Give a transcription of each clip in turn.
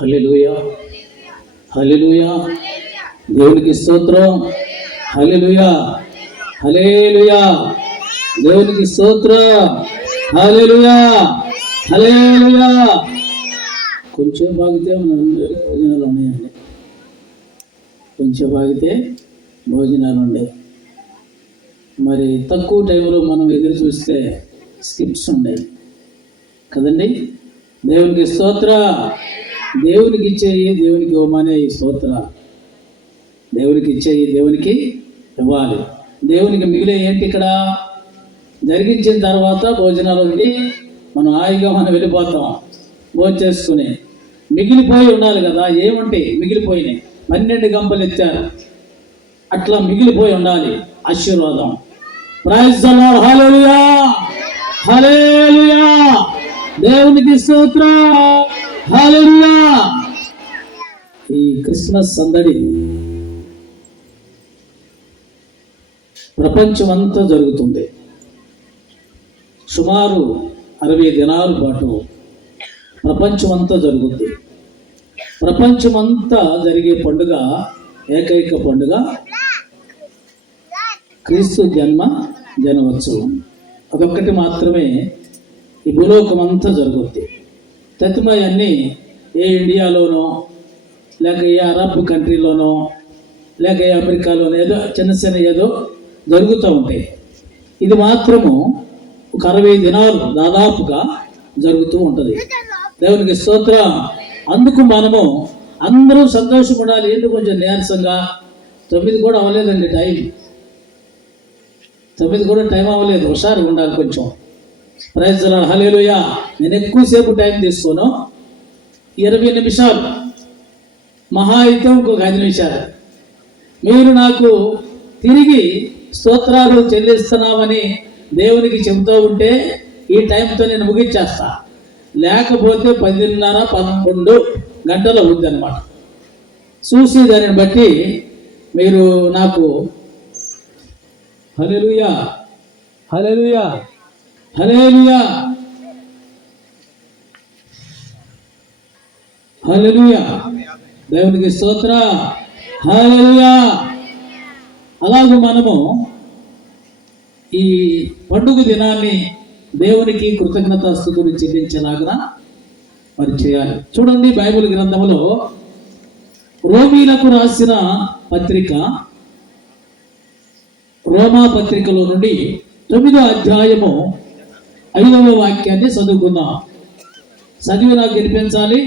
హల్లెలూయా, hallelujah, దేవునికి స్తోత్రం. హల్లెలూయా, hallelujah, దేవునికి స్తోత్రం. హల్లెలూయా, హల్లెలూయా. కొంచెం బాగితే భోజనాలు ఉన్నాయండి, కొంచెం బాగితే భోజనాలు ఉండే. మరి తక్కువ టైంలో మనం ఎదురు చూస్తే స్కిప్స్ ఉండేవి కదండి. దేవునికి స్తోత్ర. దేవునికి ఇచ్చేయి దేవునికి ఇవ్వమనే ఈ స్తోత్ర. దేవునికి ఇచ్చేయి దేవునికి ఇవ్వాలి. దేవునికి మిగిలే ఏంటి? ఇక్కడ జరిగించిన తర్వాత భోజనాలు ఉండి మనం హాయిగా మనం వెళ్ళిపోతాం భోజనం చేసుకుని. మిగిలిపోయి ఉండాలి కదా. ఏముంటే మిగిలిపోయినాయి, 12 గంపలు ఎత్తారు, అట్లా మిగిలిపోయి ఉండాలి ఆశీర్వాదం. Praise the Lord. Hallelujah, hallelujah, దేవునికి స్తోత్రం. హల్లెలూయా. ఈ క్రిస్మస్ సందడి ప్రపంచమంతా జరుగుతుంది. సుమారు 60 దినాల పాటు ప్రపంచమంతా జరుగుతుంది. ప్రపంచమంతా జరిగే పండుగ, ఏకైక పండుగ క్రీస్తు జన్మోత్సవం. అదొక్కటి మాత్రమే ఈ భూలోకమంతా జరుగుద్ది. తత్మయన్నీ ఏ ఇండియాలోనో లేక ఏ అరబ్ కంట్రీలోనో లేక ఏ అమెరికాలోనో ఏదో చిన్న చిన్న ఏదో జరుగుతూ ఉంటాయి. ఇది మాత్రము ఒక 60 దినాలు దాదాపుగా జరుగుతూ ఉంటుంది. దేవునికి స్తోత్రం. అందుకు మనము అందరూ సంతోషం ఉండాలి. ఎందుకు కొంచెం నీరసంగా 9 కూడా అవ్వలేదండి టైం, 9 కూడా టైం అవ్వలేదు. హుషారుగా ఉండాలి కొంచెం. Praise the Lord. హల్లెలూయా. నేను ఎక్కువసేపు టైం తీసుకోను, 20 నిమిషాలు, మహా అయితే ఇంకొక 5 నిమిషాలు. మీరు నాకు తిరిగి స్తోత్రాలు చెల్లిస్తున్నామని దేవునికి చెబుతూ ఉంటే ఈ టైంతో నేను ముగించేస్తా. లేకపోతే 10:30, 11 గంటలు అవుద్ది అనమాట. చూసి దానిని బట్టి మీరు నాకు హల్లెలూయా, హల్లెలూయా, హల్లెలూయా, హల్లెలూయా, దేవునికి స్తోత్ర. హల్లెలూయా. అలాగే మనము ఈ పండుగ దినాన్ని దేవునికి కృతజ్ఞతాస్తుతులు చెల్లించేలాగా మరి చేయాలి. చూడండి, బైబిల్ గ్రంథంలో రోమీలకు రాసిన పత్రిక, రోమా పత్రికలో నుండి 9వ అధ్యాయము 5వ వాక్యాన్ని చదువుకుందాం. చదివి నాకు వినిపించాలి.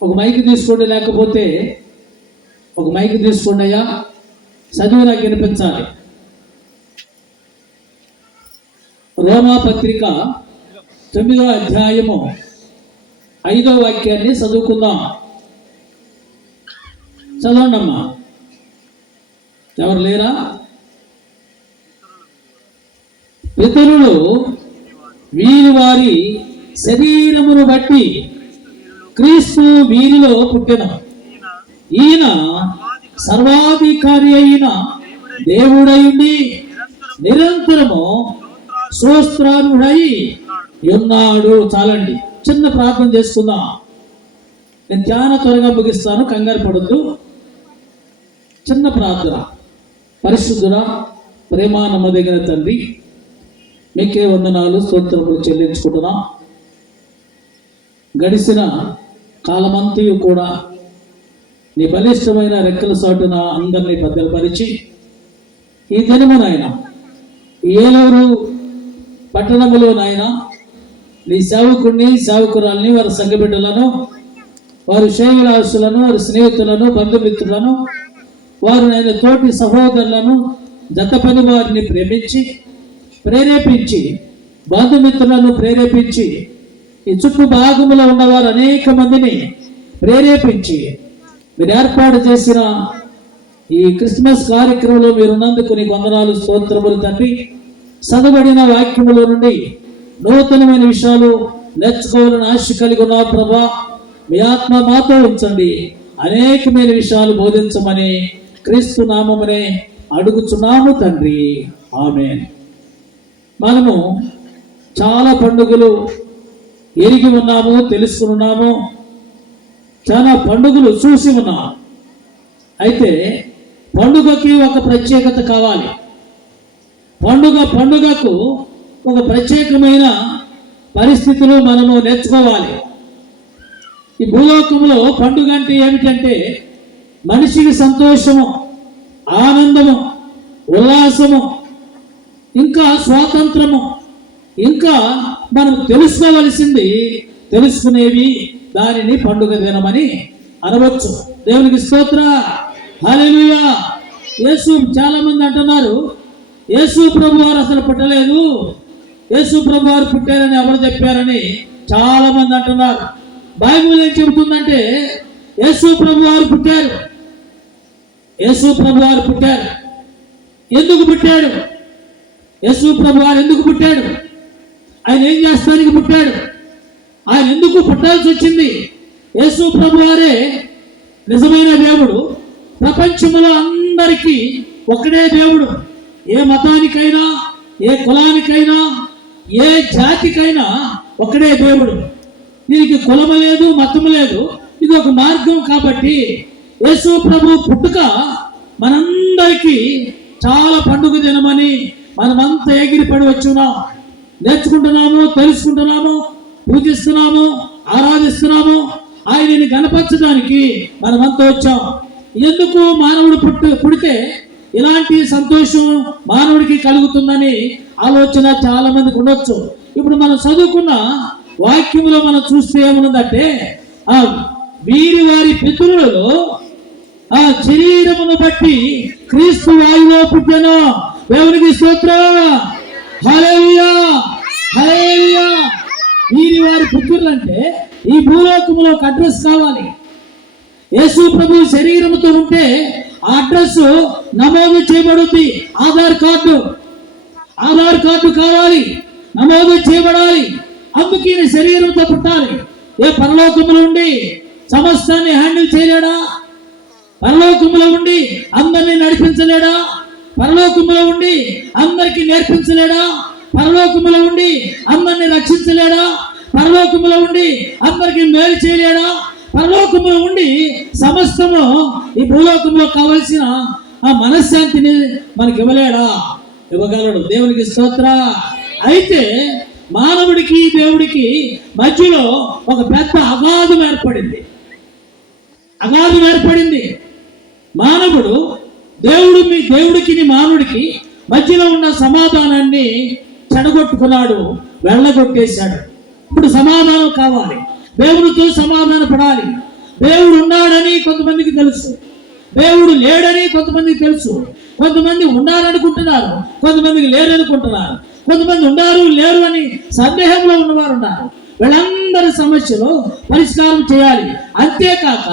ఒక మైక్ తీసుకోండి, లేకపోతే ఒక మైక్ తీసుకోండి అయ్యా, చదివి నాకు వినిపించాలి. రోమా పత్రిక 9వ అధ్యాయము 5వ వాక్యాన్ని చదువుకుందాం. చదవండి అమ్మా. ఎవరు లేరా? పితరులు వీరి వారి శరీరమును బట్టి క్రీస్తు వీరిలో పుట్టెను. ఈయన సర్వాధికారి అయిన దేవుడైంది నిరంతరము స్తోత్రార్హుడై ఉన్నాడు. చాలండి, చిన్న ప్రార్థన చేసుకుందాం. నేను చాలా త్వరగా ముగిస్తాను, కంగారు పడద్దు. చిన్న ప్రార్థన. పరిశుద్ధుడా, ప్రేమ నమ్మదగిన తండ్రి, మీకే వందనాలు, స్తోత్రములు చెల్లించుకుంటున్నా. గడిచిన కాలమంతయు కూడా నీ బలిష్టమైన రెక్కల సాటున అందరినీ భద్రపరిచి ఈ దినమునైనా ఏలూరు పట్టణములో నాయన నీ సేవకుడిని, సేవకురాల్ని, వారి సంఘ బిడ్డలను, వారి శ్రేయలాసులను, వారి స్నేహితులను, బంధుమిత్రులను, వారు నాయన తోటి సహోదరులను, జత పని వారిని ప్రేరేపించి బంధుమిత్రులను ప్రేరేపించి ఈ చుట్టూ భాగంలో ఉన్నవారు అనేక మందిని ప్రేరేపించి మీరు ఏర్పాటు చేసిన ఈ క్రిస్మస్ కార్యక్రమంలో మీరున్నందుకు నీకు వందనాలు, స్తోత్రములు తండ్రి. చదవబడిన వాక్యములో నుండి నూతనమైన విషయాలు నేర్చుకోవాలని ఆశ కలిగి ఉన్న ప్రభా, మీ ఆత్మ మాతో ఉంచండి. అనేకమైన విషయాలు బోధించమని క్రీస్తు నామమునే అడుగుచున్నాము తండ్రి, ఆమేన్. మనము చాలా పండుగలు ఎరిగి ఉన్నాము, తెలుసుకున్నాము. చాలా పండుగలు చూసి ఉన్నాం. అయితే పండుగకి ఒక ప్రత్యేకత కావాలి. పండుగకు ఒక ప్రత్యేకమైన పరిస్థితులు మనము నేర్చుకోవాలి. ఈ భూలోకంలో పండుగ అంటే ఏమిటంటే మనిషికి సంతోషము, ఆనందము, ఉల్లాసము, ఇంకా స్వాతంత్రము, ఇంకా మనం తెలుసుకునేవి దానిని పండుగ దినమని అనవచ్చు. దేవునికి స్తోత్ర, హల్లెలూయా. యేసు, చాలా మంది అంటున్నారు యేసు ప్రభు వారు అసలు పుట్టలేదు, యేసు ప్రభు వారు పుట్టారని ఎవరు చెప్పారని చాలా మంది అంటున్నారు. బైబిల్ ఏం చెబుతుందంటే యేసు ప్రభు వారు పుట్టారు. యేసు ప్రభు వారు పుట్టారు. ఎందుకు పుట్టాడు? యేసు ప్రభు వారు ఎందుకు పుట్టాడు? ఆయన ఏం చేస్తానికి పుట్టాడు? ఆయన ఎందుకు పుట్టాల్సి వచ్చింది? యేసు ప్రభు వారే నిజమైన దేవుడు. ప్రపంచంలో అందరికీ ఒకడే దేవుడు. ఏ మతానికైనా, ఏ కులానికైనా, ఏ జాతికైనా ఒకడే దేవుడు. దీనికి కులము లేదు, మతము లేదు. ఇది ఒక మార్గం. కాబట్టి యేసు ప్రభు పుట్టుక మనందరికీ చాలా పండుగ దినమని మనమంతా ఎగిరిపడి వచ్చున్నాం, నేర్చుకుంటున్నాము, తెలుసుకుంటున్నాము, పూజిస్తున్నాము, ఆరాధిస్తున్నాము. ఆయనని గణపరచడానికి మనమంతా వచ్చాం. ఎందుకు మానవుడు పుడితే ఇలాంటి సంతోషం మానవుడికి కలుగుతుందని ఆలోచన చాలా మందికి ఉండొచ్చు. ఇప్పుడు మనం చదువుకున్న వాక్యంలో మనం చూస్తే ఏమన్నదంటే వీరి వారి పితరులలో ఆ శరీరమును బట్టి క్రీస్తు వాయులో పుట్టెను. దేవునికి స్తోత్రం, హల్లెలూయా, హల్లెలూయా. వీరి వారి పుత్రులు అంటే ఈ భూలోకములో ఒక అడ్రస్ కావాలి. యేసు ప్రభు శరీరముతో ఉంటే ఆ అడ్రస్ నమోదు చేయబడుద్ది. ఆధార్ కార్డు కావాలి, నమోదు చేయబడాలి. అందుకే ఈయన శరీరంతో పుట్టాలి. ఏ పరలోకములో ఉండి సమస్తాన్ని హ్యాండిల్ చేయలేడా? పరలోకములో ఉండి అందరినీ నడిపించలేడా? పరలోకములో ఉండి అందరికీ నేర్పించలేడా? పరలోకములో ఉండి అందరినీ రక్షించలేడా? పరలోకములో ఉండి అందరికీ మేలు చేయలేడా? పరలోకములో ఉండి సమస్తము ఈ భూలోకంలో కావలసిన ఆ మనశ్శాంతిని మనకి ఇవ్వలేడా? ఇవ్వగలడు. దేవునికి స్తోత్ర. అయితే మానవుడికి దేవుడికి మధ్యలో ఒక పెద్ద అగాధం ఏర్పడింది. మానవుడు దేవుడికి మానవుడికి మధ్యలో ఉన్న సమాధానాన్ని చెడగొట్టుకున్నాడు, వెళ్ళగొట్టేశాడు. ఇప్పుడు సమాధానం కావాలి. దేవుడితో సమాధాన పడాలి. దేవుడు ఉన్నాడని కొంతమందికి తెలుసు, దేవుడు లేడని కొంతమందికి తెలుసు. కొంతమంది ఉన్నారనుకుంటున్నారు, కొంతమందికి లేరనుకుంటున్నారు. కొంతమంది ఉన్నారు లేరు అని సందేహంలో ఉన్నవారు ఉన్నారు. వీళ్ళందరి సమస్యలు పరిష్కారం చేయాలి. అంతేకాక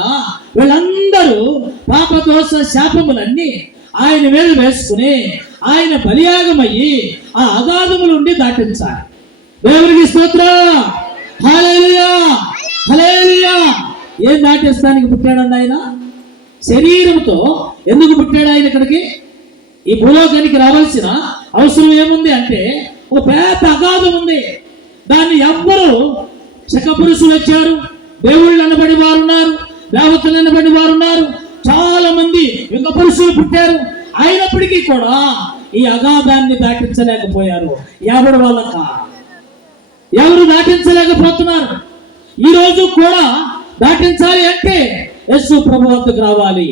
వీళ్ళందరూ పాపదోష శాపములన్నీ ఆయన మీద వేసుకుని ఆయన బలియాగమయ్యి ఆ అగాధముల నుండి దాటించాలి. దేవునికి స్తోత్రం, హల్లెలూయా, హల్లెలూయా. ఏం దాటిస్తానికి పుట్టాడండి ఆయన? శరీరంతో ఎందుకు పుట్టాడు ఆయన? ఇక్కడికి ఈ భూలోకానికి రావాల్సిన అవసరం ఏముంది అంటే ఒక పెద్ద అగాధం ఉంది. దాన్ని ఎవ్వరు శకపురుషులు వచ్చారు, దేవుళ్ళు అనబడి వారు ఉన్నారు, దేవతలు అనబడి వారు ఉన్నారు, చాలా మంది యుగ పురుషులు పుట్టారు. అయినప్పటికీ కూడా ఈ అగాధాన్ని దాటించలేకపోయారు. ఎవరు దాటించలేకపోతున్నారు. ఈ రోజు కూడా దాటించాలి అంటే యేసు ప్రభు వద్దకు రావాలి.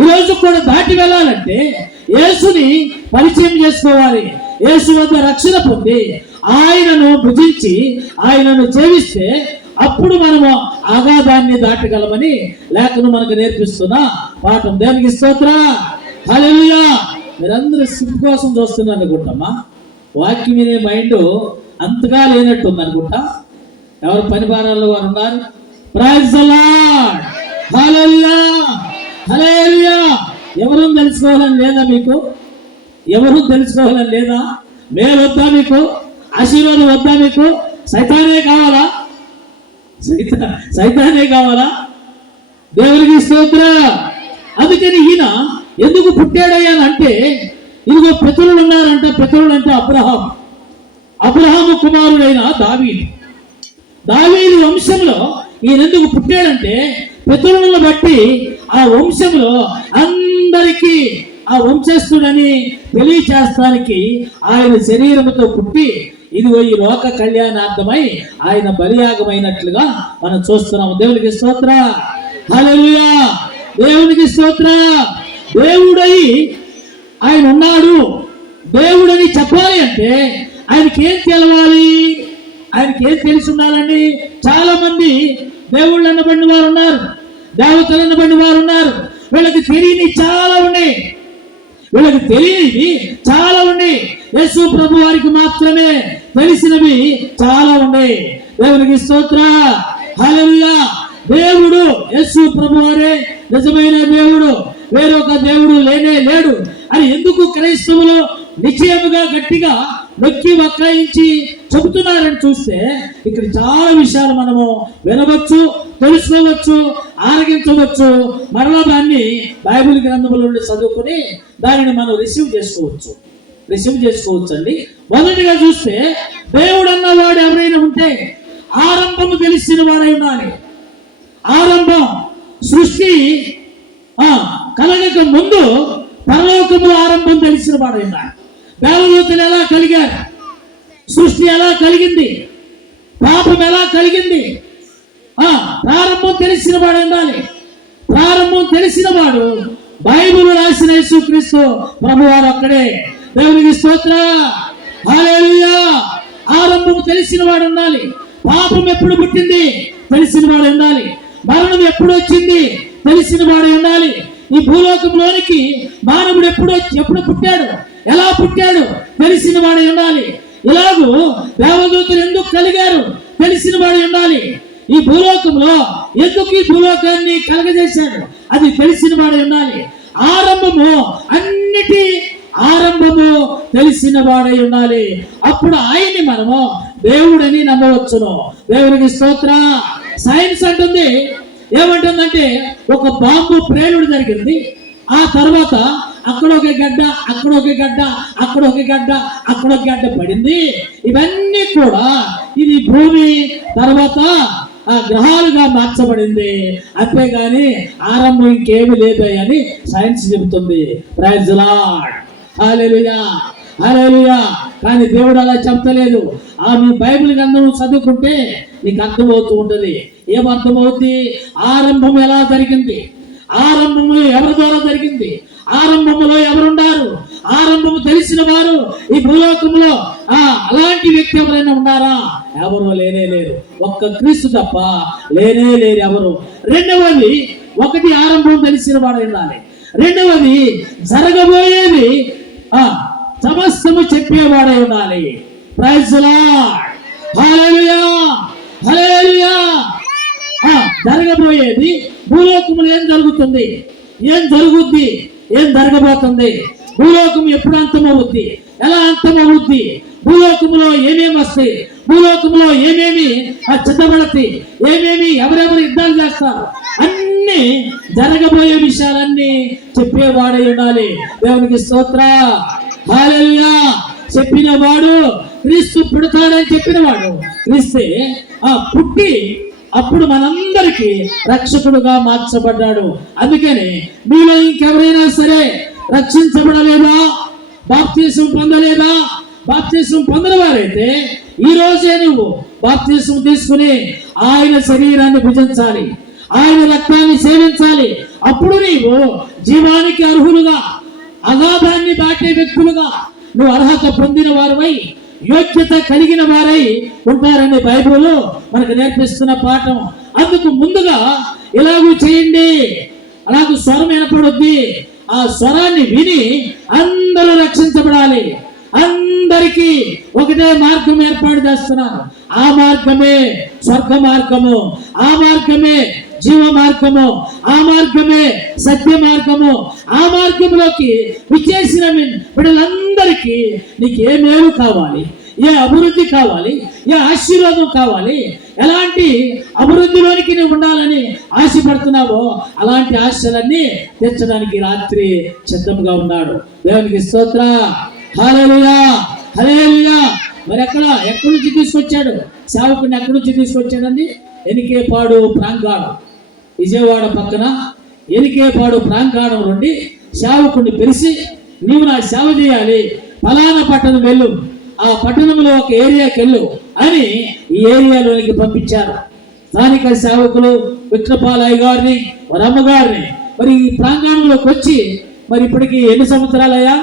ఈ రోజు కూడా దాటి వెళ్ళాలంటే యేసుని పరిచయం చేసుకోవాలి. యేసు వద్ద రక్షణ పొంది ఆయనను భుజించి ఆయనను సేవిస్తే అప్పుడు మనము అగాధాన్ని దాటగలమని లేఖను మనకు నేర్పిస్తున్న పాఠం. దేవునికి స్తోత్రం, హల్లెలూయా. మీరందరూ సిప్ కోసం చూస్తున్నారు అనుకుంటామా? వాక్యం వినే మైండ్ అంతగా లేనట్టుంది అనుకుంటా. ఎవరు పని భారాల్లో వారు ఉన్నారు. ప్రైజ్ ది లార్డ్, హల్లెలూయా, హల్లెలూయా. ఎవరు తెలుసుకోవాలని లేదా మీకు? ఎవరు తెలుసుకోవాలని లేదా? మేలు వద్దా మీకు? ఆశీర్వాదం వద్దా మీకు? సైతానే కావాలా? సైతానే కావాలా? దేవునికి స్తోత్రం. అందుకని ఈయన ఎందుకు పుట్టాడయ్యానంటే ఇదిగో పితరులు ఉన్నారంట. పితరులు అంటే అబ్రహాము కుమారుడైన దావీదు వంశంలో ఈయన ఎందుకు పుట్టాడంటే పితరులను బట్టి ఆ వంశంలో అందరికీ ఆ వంశస్థుడని తెలియచేస్తానికి ఆయన శరీరముతో పుట్టి ఇదిగో ఈ లోక కళ్యాణార్థమై ఆయన బలియాగమైనట్లుగా మనం చూస్తున్నాము. దేవునికి స్తోత్ర, హల్లెలూయా, దేవునికి స్తోత్ర. దేవుడై ఆయన ఉన్నాడు. దేవుడని చెప్పాలి అంటే ఆయనకి ఏం తెలవాలి? ఆయనకి ఏం తెలిసి ఉండాలండి? చాలా మంది దేవుళ్ళు అన్నబడిన వారు ఉన్నారు, దేవతలు అన్నబడిన వారు ఉన్నారు. వీళ్ళకి తెలియని చాలా ఉన్నాయి, వీళ్ళకి తెలియనివి చాలా ఉన్నాయి. యేసు ప్రభు వారికి మాత్రమే తెలిసినవి చాలా ఉన్నాయి. దేవునికి స్తోత్ర, హల్లెలూయా. దేవుడు యేసు ప్రభు వారే నిజమైన దేవుడు, వేరొక దేవుడు లేనే లేడు అని ఎందుకు క్రైస్తవులు నిశ్చయముగా గట్టిగా నొక్కి వక్రాయించి చెబుతున్నారని చూస్తే ఇక్కడ చాలా విషయాలు మనము వినవచ్చు, తెలుసుకోవచ్చు, ఆరగించవచ్చు. మరలా దాన్ని బైబిల్ గ్రంథముల నుండి చదువుకుని దానిని మనం రిసీవ్ చేసుకోవచ్చు అండి. మొదటిగా చూస్తే దేవుడు అన్నవాడు ఎవరైనా ఉంటే ఆరంభము తెలిసిన వాడై ఉండాలి. ఆరంభం సృష్టి కలగక ముందు పరలోకము ఆరంభం తెలిసిన వాడై ఉండాలి. దేవదూతలు ఎలా కలిగారు, సృష్టి ఎలా కలిగింది, పాపం ఎలా కలిగింది, ప్రారంభం తెలిసిన వాడు ఉండాలి. ప్రారంభం తెలిసిన వాడు బైబిల్ రాసిన యేసుక్రీస్తు ప్రభువారు ఒక్కడే. దేవునికి స్తోత్ర, హల్లెలూయా. ఆరంభం తెలిసిన వాడు ఉండాలి. పాపం ఎప్పుడు పుట్టింది తెలిసిన వాడు ఉండాలి. మరణం ఎప్పుడు వచ్చింది తెలిసిన వాడు ఉండాలి. ఈ భూలోకంలోనికి మానవుడు ఎప్పుడు పుట్టాడు, ఎలా పుట్టాడు తెలిసిన వాడు ఉండాలి. ఇలాగూ దేవదూతలు ఎందుకు కలిగారు తెలిసిన వాడు ఉండాలి. ఈ భూలోకంలో ఎందుకు ఈ భూలోకాన్ని కలగజేశాడు అది తెలిసిన వాడు ఉండాలి. ఆరంభము అన్నిటి ఆరంభము తెలిసిన వాడై ఉండాలి. అప్పుడు ఆయన్ని మనము దేవుడని నమ్మవచ్చును. దేవునికి స్తోత్ర. సైన్స్ అంటుంది, ఏమంటుందంటే ఒక బాంబు ప్రేలుడు జరిగింది, ఆ తర్వాత అక్కడ ఒక గడ్డ, అక్కడ ఒక గడ్డ, అక్కడ ఒక గడ్డ, అక్కడ ఒక గడ్డ పడింది. ఇవన్నీ కూడా ఇది భూమి తర్వాత ఆ గ్రహాలుగా మార్చబడింది, అంతేగాని ఆరంభం ఇంకేమీ లేదు అని సైన్స్ చెబుతుంది. ప్రైజ్ ది లార్డ్, హల్లెలూయా, హల్లెలూయా. కానీ దేవుడు అలా చెప్తలేదు. మీ బైబిల్ గ్రంథం చదువుకుంటే నీకు అర్థమవుతూ ఉంటుంది. ఏమర్థమవుతుంది? ఆరంభం ఎలా జరిగింది, ఆరంభము ఎవరి ద్వారా జరిగింది, ఆరంభములో ఎవరున్నారు, ఆరంభము తెలిసిన వారు ఈ భూలోకంలో అలాంటి వ్యక్తి ఎవరైనా ఉన్నారా? ఎవరు లేనే లేరు. ఒక్క క్రీస్తు తప్ప లేనే లేరు ఎవరు. రెండవది, ఒకటి ఆరంభం తెలిసిన వాడు ఉండాలి. రెండవది జరగబోయేది సమస్తము చెప్పేవాడే ఉండాలి. ప్రైజ్ ది లార్డ్, హల్లెలూయా, హల్లెలూయా. జరగబోయేది భూలోకములో ఏం జరుగుతుంది, ఏం జరుగుద్ది, ఏం జరగబోతుంది, భూలోకం ఎప్పుడు అంతమవుద్ది, ఎలా అంతమవుద్ది, భూలోకములో ఏమేమి వస్తాయి, భూలోకంలో ఏమేమి చిత్తబడతాయి, ఏమేమి ఎవరెవరు యుద్ధాలు చేస్తారు, అన్ని జరగబోయే విషయాలన్నీ చెప్పేవాడై ఉండాలి. దేవునికి స్తోత్ర, హల్లెలూయా. చెప్పిన వాడు క్రీస్తు పుడతాడని చెప్పిన వాడు క్రీస్తే పుట్టి అప్పుడు మనందరికీ రక్షకుడుగా మార్చబడ్డాడు. అందుకని మీలో ఇంకెవరైనా సరే రక్షించబడలేదా, బాప్తిసం పొందలేదా? బాప్తిసం పొందిన వారైతే ఈ రోజే నువ్వు బాప్తిసం తీసుకుని ఆయన శరీరాన్ని భుజించాలి, ఆయన రక్తాన్ని సేవించాలి. అప్పుడు నీవు జీవానికి అర్హులుగా, అగాధాన్ని దాటే వ్యక్తులుగా నువ్వు అర్హత పొందిన వారివై, యోగ్యత కలిగిన వారై ఉంటారని బైబిల్ మనకు నేర్పిస్తున్న పాఠం. అందుకు ముందుగా ఇలాగూ చేయండి, అలాగూ స్వరం వినపడుద్ది. ఆ స్వరాన్ని విని అందరూ రక్షించబడాలి. అందరికీ ఒకటే మార్గం ఏర్పాటు చేస్తున్నాను. ఆ మార్గమే స్వర్గ మార్గము, ఆ మార్గమే జీవ మార్గము, ఆ మార్గమే సత్య మార్గము. ఆ మార్గంలోకి విచ్చేసిన బిడ్డలందరికీ నీకు ఏ మేలు కావాలి, ఏ అభివృద్ధి కావాలి, ఏ ఆశీర్వాదం కావాలి, ఎలాంటి అభివృద్ధిలోనికి నువ్వు ఉండాలని ఆశపడుతున్నావో అలాంటి ఆశలన్నీ తెచ్చడానికి రాత్రి సిద్ధంగా ఉన్నాడు. దేవునికి స్తోత్ర, హల్లెలూయా, హల్లెలూయా. మరి ఎక్కడి నుంచి తీసుకొచ్చాడు సేవకుని? ఎక్కడి నుంచి తీసుకొచ్చాడండి? ఎనికేపాడు ప్రాంగాడు. విజయవాడ పక్కన ఎరికేపాడు ప్రాంగణం నుండి సేవకుడిని పిలిచి, నీవు నా సేవ చేయాలి, ఫలానా పట్టణం వెళ్ళు, ఆ పట్టణంలో ఒక ఏరియాకి వెళ్ళు అని ఈ ఏరియాలోనికి పంపించారు. స్థానిక సేవకులు విక్రపాలయ్య గారిని, వారి అమ్మగారిని మరి ఈ ప్రాంగణంలోకి వచ్చి మరి ఇప్పటికి ఎన్ని సంవత్సరాలయ్యా?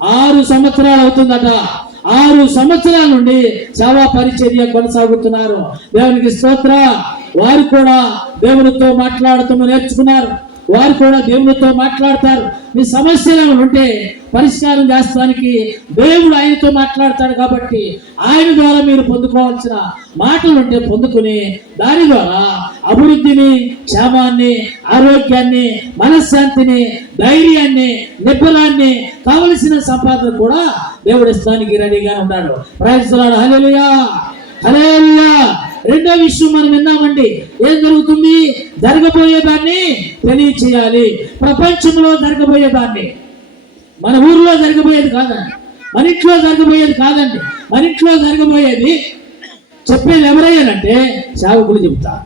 6 సంవత్సరాలు అవుతుందట. 6 సంవత్సరాల నుండి సేవా పరిచర్య కొనసాగుతున్నారు. దేవునికి స్తోత్ర. వారు కూడా దేవునితో మాట్లాడుతూ నేర్చుకున్నారు. వారు కూడా దేవునితో మాట్లాడతారు. మీ సమస్యలు ఉంటే పరిష్కారం చేస్తానికి దేవుడు ఆయనతో మాట్లాడతాడు. కాబట్టి ఆయన ద్వారా మీరు పొందుకోవాల్సిన మాటలు ఉంటే పొందుకుని దాని ద్వారా అభివృద్ధిని, క్షేమాన్ని, ఆరోగ్యాన్ని, మనశ్శాంతిని, ధైర్యాన్ని, నిబ్బరాన్ని, కావలసిన సంపాదన కూడా దేవుడు ఇస్తానికి రెడీగా ఉన్నాడు. Praise the Lord. Hallelujah, hallelujah. రెండో విషయం మనం విన్నామండి. ఏం జరుగుతుంది? జరగబోయేదాన్ని తెలియచేయాలి. ప్రపంచంలో జరగబోయేదాన్ని, మన ఊర్లో జరగబోయేది కాదండి, మన ఇంట్లో జరగబోయేది కాదండి. మన ఇంట్లో జరగబోయేది చెప్పేది ఎవరయ్యానంటే సేవకులు చెబుతారు.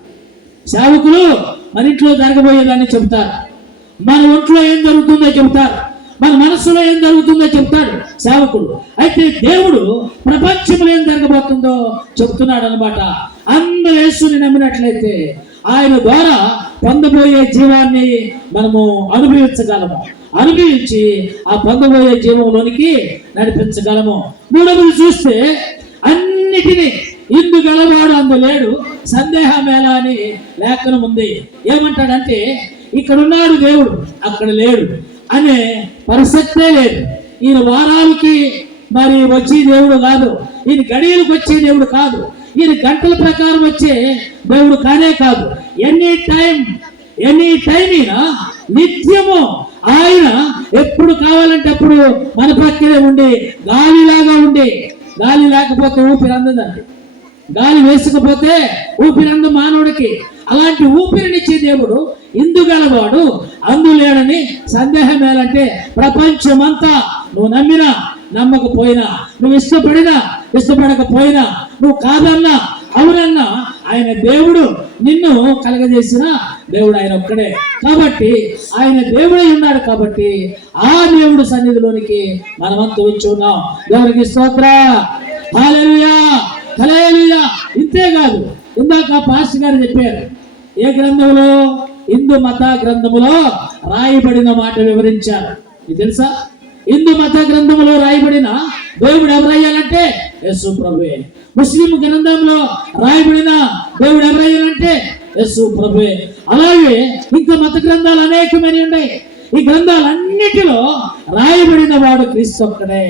సేవకులు మన ఇంట్లో జరగబోయేదాన్ని చెబుతారు. మన ఒంట్లో ఏం జరుగుతుందో చెబుతారు. మన మనస్సులో ఏం జరుగుతుందో చెప్తాడు సేవకుడు. అయితే దేవుడు ప్రపంచంలో ఏం జరగబోతుందో చెప్తున్నాడు అనమాట. అందరూ యేసుని నమ్మినట్లయితే ఆయన ద్వారా పొందబోయే జీవాన్ని మనము అనుభవించగలము. అనుభవించి ఆ పొందబోయే జీవంలోనికి నడిపించగలము. మూడవది చూస్తే అన్నిటినీ ఇందు గలవాడు అందులేడు సందేహమేలా అని లేఖనం ఉంది. ఏమంటాడంటే ఇక్కడున్నాడు దేవుడు, అక్కడ లేడు అనే ప్రసక్తే లేదు. ఈయన వారాలకి మరి వచ్చే దేవుడు కాదు, ఈయన గడియలకు వచ్చే దేవుడు కాదు, ఈయన గంటల ప్రకారం వచ్చే దేవుడు కానే కాదు. ఎనీ టైం ఈయన నిత్యము ఆయన ఎప్పుడు కావాలంటే అప్పుడు మన పక్కనే ఉండి గాలిలాగా ఉండి, గాలి లేకపోతే ఊపిరి అందదండి, గాలి వేసుకపోతే ఊపిరి అంద మానవుడికి. అలాంటి ఊపిరినిచ్చే దేవుడు ఇందుగలవాడు అందులేడని సందేహం ఏలంటే ప్రపంచమంతా నువ్వు నమ్మినా నమ్మకపోయినా, నువ్వు ఇష్టపడినా ఇష్టపడకపోయినా, నువ్వు కాదన్నా అవునన్నా ఆయన దేవుడు నిన్ను కలగజేసిన దేవుడు ఆయన ఒక్కడే. కాబట్టి ఆయన దేవుడై ఉన్నాడు. కాబట్టి ఆ దేవుడు సన్నిధిలోనికి మనమంతా వచ్చి ఉన్నాం. దేవునికి స్తోత్ర. హల్లెలూయా, హల్లెలూయా. ఇంతేకాదు, ఇందాక పాస్టర్ గారు చెప్పారు ఏ గ్రంథంలో? హిందూ మత గ్రంథములో రాయబడిన మాట వివరించారు. ఇది తెలుసా? హిందూ మత గ్రంథంలో రాయబడిన దేవుడు ఎవరయ్యాలంటే యేసు ప్రభువే. ముస్లిం గ్రంథంలో రాయబడిన దేవుడు ఎవరయ్యాలంటే యేసు ప్రభువే. అలాగే ఇంకా మత గ్రంథాలు అనేకమైన ఉన్నాయి. ఈ గ్రంథాలన్నిటిలో రాయబడిన వాడు క్రీస్తు ఒక్కడే.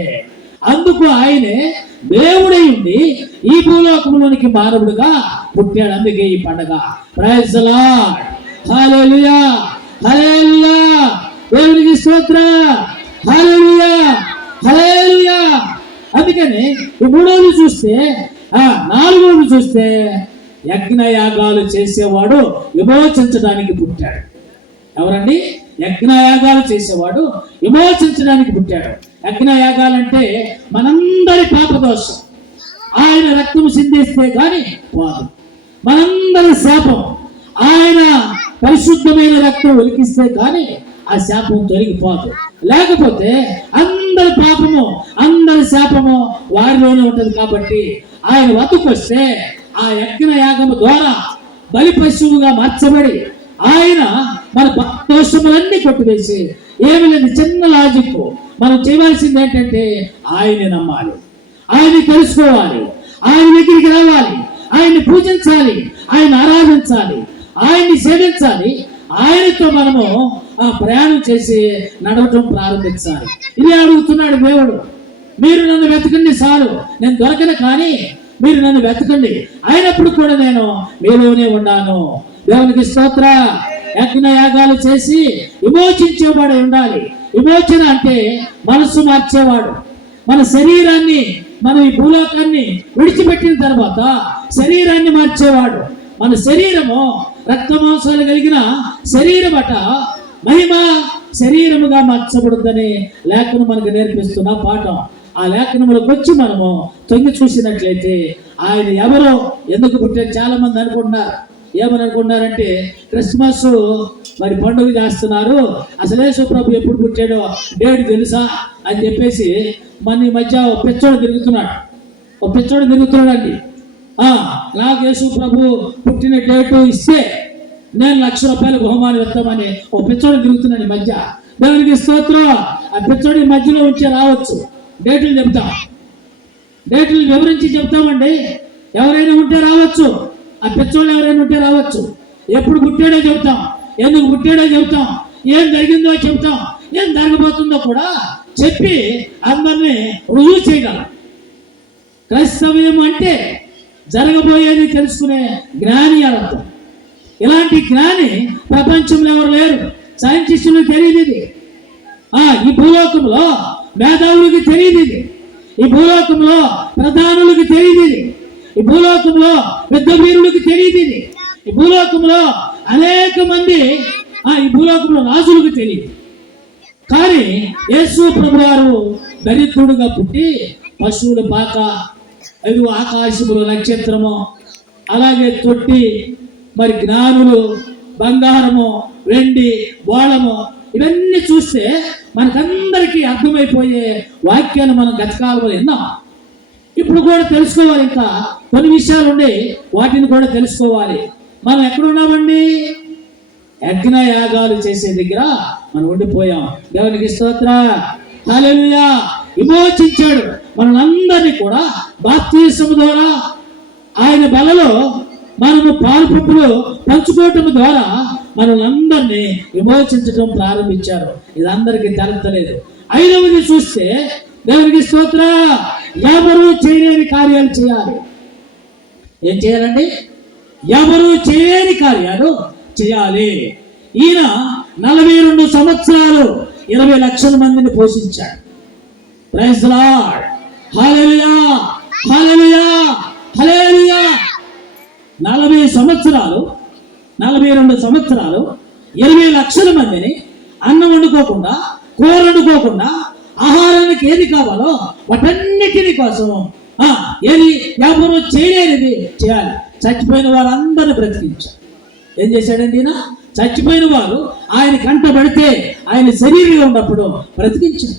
అందుకు ఆయనే దేవుడై ఉండి ఈ భూలోకంలోనికి మానవుడుగా పుట్టాడు. అందుకే ఈ పండగ. Praise the Lord. Hallelujah, hallelujah. దేవునికి స్తోత్రం. హల్లెలూయా, హల్లెలూయా. అందుకని ఈ మూడోది చూస్తే, నాలుగోది చూస్తే యజ్ఞయాగాలు చేసేవాడు విమోచించడానికి పుట్టాడు. ఎవరండి? యజ్ఞయాగాలు చేసేవాడు విమోచించడానికి పుట్టాడు. యజ్ఞయాగాలంటే మనందరి పాపదోషం ఆయన రక్తం సిందిస్తే కానీ పోదు. మనందరి శాపం ఆయన పరిశుద్ధమైన రక్తం ఒలికిస్తే కానీ ఆ శాపం తొలగిపోదు. లేకపోతే అందరి పాపము అందరి శాపము వారిలోనే ఉంటుంది. కాబట్టి ఆయన వద్దకొస్తే ఆ యజ్ఞ యాగము ద్వారా బలి పశువుగా మార్చబడి ఆయన మన దోషములన్నీ కొట్టివేసి, ఏమి లేదు, చిన్న లాజిక్ మనం చేయవలసింది ఏంటంటే ఆయన్ని నమ్మాలి, ఆయన్ని తెలుసుకోవాలి, ఆయన దగ్గరికి రావాలి, ఆయన్ని పూజించాలి, ఆయన ఆరాధించాలి, ఆయన్ని సేవించాలి. ఆయనతో మనము ప్రయాణం చేసి నడవటం ప్రారంభించాలి. ఇదే అడుగుతున్నాడు దేవుడు. మీరు నన్ను వెతకండి చాలు, నేను దొరకను, కానీ మీరు నన్ను వెతకండి, అయినప్పుడు కూడా నేను మీలోనే ఉన్నాను. దేవునికి స్తోత్ర. యజ్ఞ యాగాలు చేసి విమోచించేవాడు ఉండాలి. విమోచన అంటే మనస్సు మార్చేవాడు. మన శరీరాన్ని, మనం ఈ భూలోకాన్ని విడిచిపెట్టిన తర్వాత శరీరాన్ని మార్చేవాడు. మన శరీరము రక్తమాంసాలు కలిగిన శరీరం అట మహిమ శరీరముగా మార్చబడుతుందని లేఖనం మనకు నేర్పిస్తున్న పాఠం. ఆ లేఖనములకు వచ్చి మనము తొంగి చూసినట్లయితే ఆయన ఎవరో ఎందుకు పుట్టారు చాలా మంది అనుకుంటున్నారు. ఏమని అనుకున్నారంటే క్రిస్మస్ మరి పండుగ చేస్తున్నారు, అసలు యేసు ప్రభు ఎప్పుడు పుట్టాడో డేట్ తెలుసా అని చెప్పేసి మన ఈ మధ్య ఒక పిచ్చోడు తిరుగుతున్నాడండి. నాకు యేసు ప్రభు పుట్టిన డేటు ఇస్తే నేను ₹1,00,000 బహుమానం ఇస్తామని ఒక పిచ్చోడు తిరుగుతున్నాడు ఈ మధ్య. దేవునికి స్తోత్రం. ఆ పిచ్చోడి మధ్యలో ఉంచే రావచ్చు, డేట్లు చెప్తాం, డేట్లు వివరించి చెప్తామండి. ఎవరైనా ఉంటే రావచ్చు, ఆ పిచ్చోళ్ళు ఎవరైనా ఉంటే రావచ్చు. ఎప్పుడు పుట్టాడో చెబుతాం, ఎందుకు పుట్టాడో చెబుతాం, ఏం జరిగిందో చెబుతాం, ఏం జరగబోతుందో కూడా చెప్పి అందరినీ రుజువు చేయగలం. క్రైస్తవ్యం అంటే జరగబోయేది తెలుసుకునే జ్ఞాని అర్థం. ఇలాంటి జ్ఞాని ప్రపంచంలో ఎవరు లేరు. సైంటిస్టులకు తెలియదు ఇది. ఈ భూలోకంలో మేధావులకి తెలియదు ఇది. ఈ భూలోకంలో ప్రధానులకు తెలియదు ఇది. ఈ భూలోకంలో పెద్ద వీరులకు తెలియదు ఇది. ఈ భూలోకంలో అనేక మంది ఈ భూలోకంలో రాజులకు తెలియదు. కానీ యేసు ప్రభువారు దరిద్రుడుగా పుట్టి పశువుల పాక, ఆకాశములు నక్షత్రము, అలాగే తొట్టి, మరి జ్ఞానులు, బంగారము, వెండి, బోళము, ఇవన్నీ చూస్తే మనకందరికీ అర్థమైపోయే వాక్యాలు మనం గతకాలంలో విన్నాం. ఇప్పుడు కూడా తెలుసుకోవాలి. ఇంకా కొన్ని విషయాలు ఉండే, వాటిని కూడా తెలుసుకోవాలి. మనం ఎక్కడున్నామండి? యజ్ఞ యాగాలు చేసే దగ్గర మనం ఉండిపోయాం. దేవునికి స్తోత్రం. హల్లెలూయా. విమోచించాడు మనందరినీ కూడా బాప్తిస్మము ద్వారా. ఆయన బలలో మనము పాలుపప్పులు పంచుకోవటం ద్వారా మనల్ని విమోచించడం ప్రారంభించారు. ఇది అందరికీ తెలతలేదు. 5వది చూస్తే దేవునికి స్తోత్రం, ఎవరు చేయలేని కార్యాలు చేయాలి. ఏం చేయాలండి? ఎవరు చేయలేని కార్యాలు చేయాలి. ఈయన 42 సంవత్సరాలు 20 లక్షల మందిని పోషించాడు. Praise the Lord. Hallelujah, hallelujah, hallelujah. 42 సంవత్సరాలు 20 లక్షల మందిని అన్నం వండుకోకుండా, కూర వండుకోకుండా, ఆహారానికి ఏది కావాలో వాటన్నిటిని కోసం ఏది ఎవరు చేయలేనిది చేయాలి. చచ్చిపోయిన వారందరిని బ్రతికించారు. ఏం చేశాడండి ఈయన? చచ్చిపోయిన వారు ఆయన కంట పడితే ఆయన శరీరంగా ఉన్నప్పుడు బ్రతికించారు.